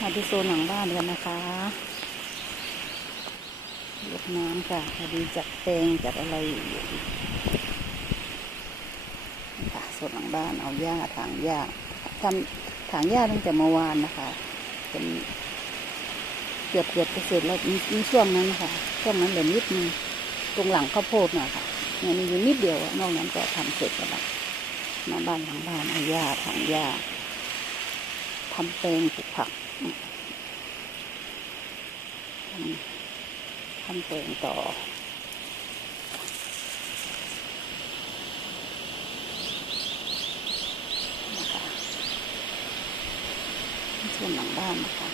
มาดูโซนหลังบ้านกันนะคะรดน้ำค่ะพอดีจัดแปลงจัดอะไรอยู่ค่ะโซนหลังบ้านเอาหญ้าถางหญ้าทำถางหญ้าตั้งแต่เมื่อวานนะคะ เป็นเกือบเกือบจะเสร็จแล้วมีช่วงนั้นนะคะช่วงนั้นเหลือนิดนึงตรงหลังข้าวโพดนะคะเนี่ยมีอยู่นิดเดียวนอกนั้นก็ทำเสร็จแล้วนะหน้าบ้านหลังบ้านเอาหญ้าถางหญ้าทำแปลงปลูกผัก ทำทำแปลงต่อนะคะนี่ส่วนหลังบ้านนะคะ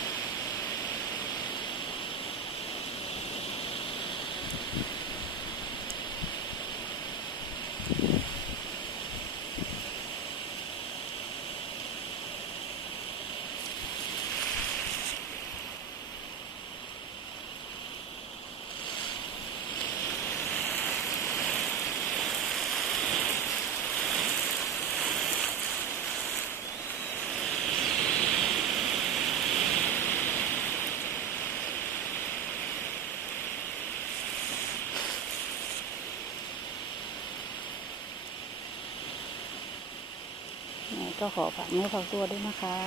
ก็ขอฝากเนื้อฝากตัวด้วยนะคะ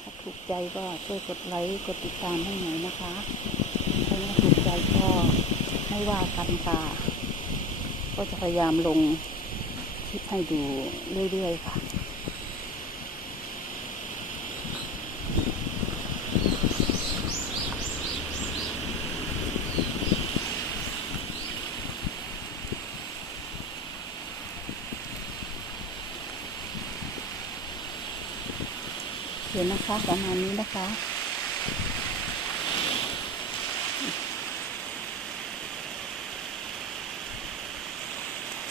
ถ้าถูกใจก็ช่วยกดไลค์กดติดตามให้หน่อยนะคะถ้าไม่ถูกใจก็ไม่ว่ากันค่ะ ก็จะพยายามลงคลิปให้ดูเรื่อยๆค่ะ ห็นนะคะประมาณนี้นะคะ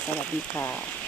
สวัสดีค่ะ